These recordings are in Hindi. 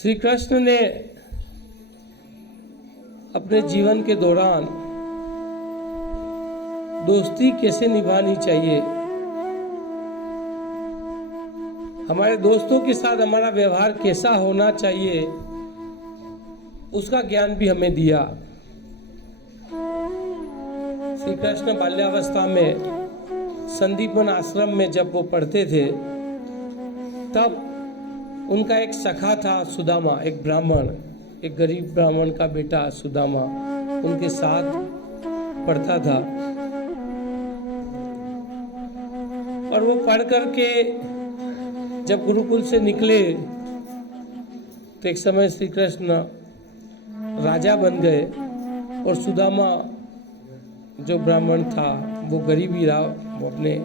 श्री कृष्ण ने अपने जीवन के दौरान दोस्ती कैसे निभानी चाहिए, हमारे दोस्तों के साथ हमारा व्यवहार कैसा होना चाहिए, उसका ज्ञान भी हमें दिया। श्री कृष्ण बाल्यावस्था में संदीपन आश्रम में जब वो पढ़ते थे तब उनका एक सखा था सुदामा, एक ब्राह्मण, एक गरीब ब्राह्मण का बेटा सुदामा उनके साथ पढ़ता था। और वो पढ़ करके जब गुरुकुल से निकले तो एक समय श्री कृष्ण राजा बन गए और सुदामा जो ब्राह्मण था वो गरीब ही रहा, वो अपने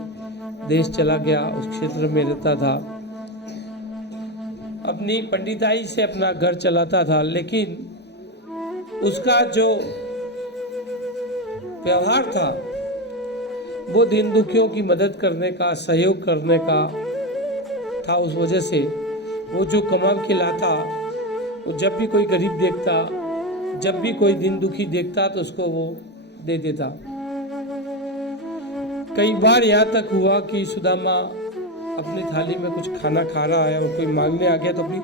देश चला गया, उस क्षेत्र में रहता था, अपनी पंडिताई से अपना घर चलाता था। लेकिन उसका जो व्यवहार था वो दीन दुखियों की मदद करने का, सहयोग करने का था। उस वजह से वो जो कमा के लाता, वो जब भी कोई गरीब देखता, जब भी कोई दीन दुखी देखता तो उसको वो दे देता। कई बार यहाँ तक हुआ कि सुदामा अपनी थाली में कुछ खाना खा रहा है और कोई मांगने आ गया तो अपनी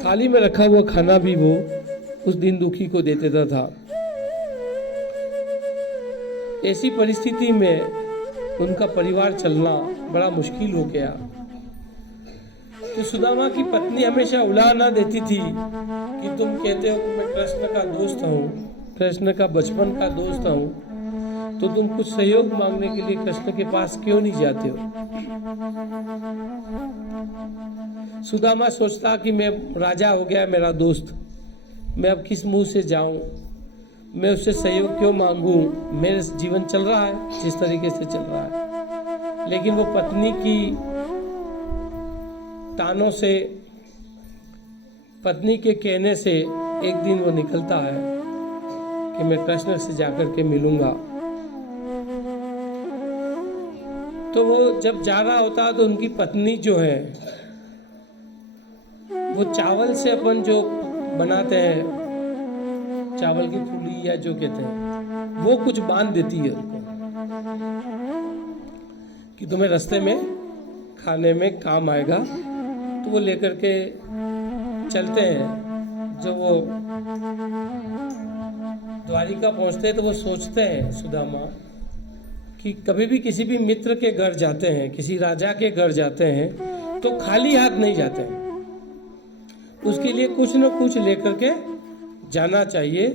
थाली में रखा हुआ खाना भी वो उस दीन दुखी को दे देता था। ऐसी परिस्थिति में उनका परिवार चलना बड़ा मुश्किल हो गया। तो सुदामा की पत्नी हमेशा उलाहना देती थी कि तुम कहते हो कि मैं कृष्ण का दोस्त हूँ, कृष्ण का बचपन का दोस्त हूँ, तो तुम कुछ सहयोग मांगने के लिए कृष्ण के पास क्यों नहीं जाते हो। सुदामा सोचता कि मैं राजा हो गया मेरा दोस्त, मैं अब किस मुंह से जाऊं, मैं उससे सहयोग क्यों मांगूं, मेरा जीवन चल रहा है जिस तरीके से चल रहा है। लेकिन वो पत्नी की तानों से, पत्नी के कहने से एक दिन वो निकलता है कि मैं कृष्ण से जाकर के मिलूंगा। तो वो जब जा रहा होता तो उनकी पत्नी जो है वो चावल से अपन जो बनाते हैं, चावल की फूली या जो कहते हैं, वो कुछ बांध देती है उनको कि तुम्हें रास्ते में खाने में काम आएगा। तो वो लेकर के चलते हैं। जब वो द्वारिका पहुंचते हैं तो वो सोचते हैं सुदामा कि कभी भी किसी भी मित्र के घर जाते हैं, किसी राजा के घर जाते हैं तो खाली हाथ नहीं जाते हैं, उसके लिए कुछ न कुछ लेकर के जाना चाहिए।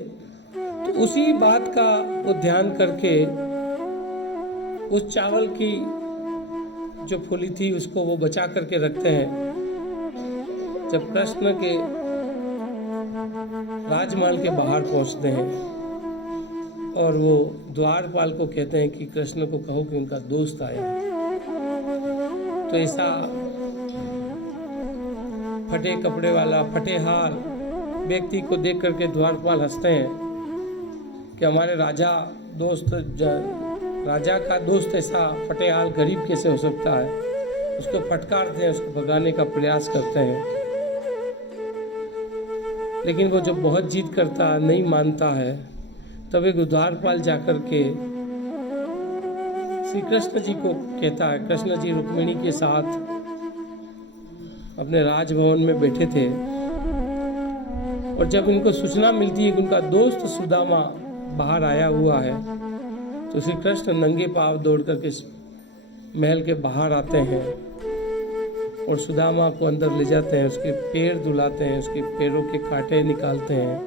तो उसी बात का वो ध्यान करके उस चावल की जो फूली थी उसको वो बचा करके रखते हैं। जब कृष्ण के राजमहल के बाहर पहुंचते हैं और वो द्वारपाल को कहते हैं कि कृष्ण को कहो कि उनका दोस्त आया। तो ऐसा फटे कपड़े वाला, फटे हार व्यक्ति को देख करके द्वारपाल हंसते हैं कि हमारे राजा का दोस्त ऐसा फटे हाल गरीब कैसे हो सकता है। उसको फटकारते हैं, उसको भगाने का प्रयास करते हैं। लेकिन वो जब बहुत जिद करता है, नहीं मानता है, तब एक द्वारपाल जाकर के श्री कृष्ण जी को कहता है। कृष्ण जी रुक्मिणी के साथ अपने राजभवन में बैठे थे और जब इनको सूचना मिलती है कि उनका दोस्त सुदामा बाहर आया हुआ है तो श्री कृष्ण नंगे पांव दौड़ करके महल के बाहर आते हैं और सुदामा को अंदर ले जाते हैं, उसके पैर धुलाते हैं, उसके पैरों के कांटे निकालते हैं,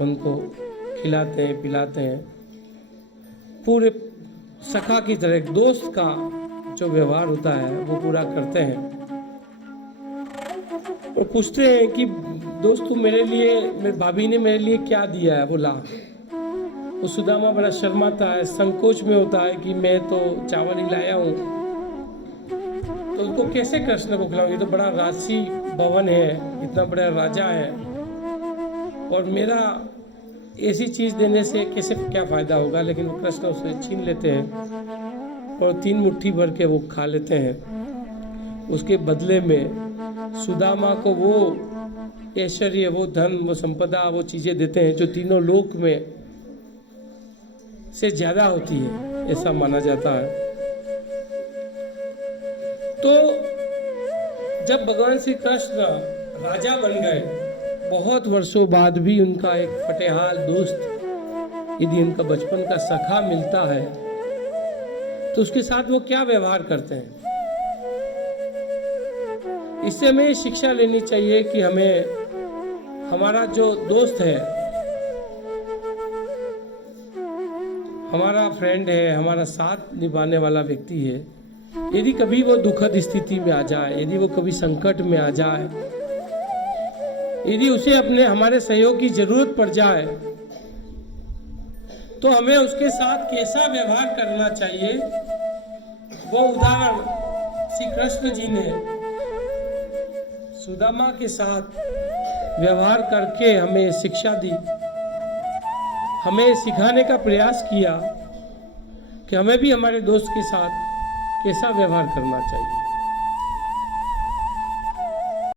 उनको खिलाते हैं, पिलाते हैं, पूरे सखा की तरह एक दोस्त का जो व्यवहार होता है वो पूरा करते हैं। और पूछते हैं कि दोस्त तू मेरे लिए, मेरी भाभी ने मेरे लिए क्या दिया है, बोला। वो सुदामा बड़ा शर्माता है, संकोच में होता है कि मैं तो चावल ही लाया हूँ, तो उसको कैसे कृष्ण को खिलाऊंगी, तो बड़ा राजसी भवन है, इतना बड़ा राजा है और मेरा ऐसी चीज़ देने से कैसे क्या फ़ायदा होगा। लेकिन वो कृष्ण उसे छीन लेते हैं और 3 मुट्ठी भर के वो खा लेते हैं। उसके बदले में सुदामा को वो ऐश्वर्य, वो धन, वो संपदा, वो चीजें देते हैं जो तीनों लोक में से ज्यादा होती है, ऐसा माना जाता है। तो जब भगवान श्री कृष्ण राजा बन गए, बहुत वर्षों बाद भी उनका एक फटेहाल दोस्त यदि उनका बचपन का सखा मिलता है तो उसके साथ वो क्या व्यवहार करते हैं। इससे हमें ये शिक्षा लेनी चाहिए कि हमें हमारा जो दोस्त है, हमारा फ्रेंड है, हमारा साथ निभाने वाला व्यक्ति है, यदि कभी वो दुखद स्थिति में आ जाए, यदि वो कभी संकट में आ जाए, यदि उसे अपने हमारे सहयोग की जरूरत पड़ जाए, तो हमें उसके साथ कैसा व्यवहार करना चाहिए, वो उदाहरण श्री कृष्ण जी ने सुदामा के साथ व्यवहार करके हमें शिक्षा दी, हमें सिखाने का प्रयास किया कि हमें भी हमारे दोस्त के साथ कैसा व्यवहार करना चाहिए।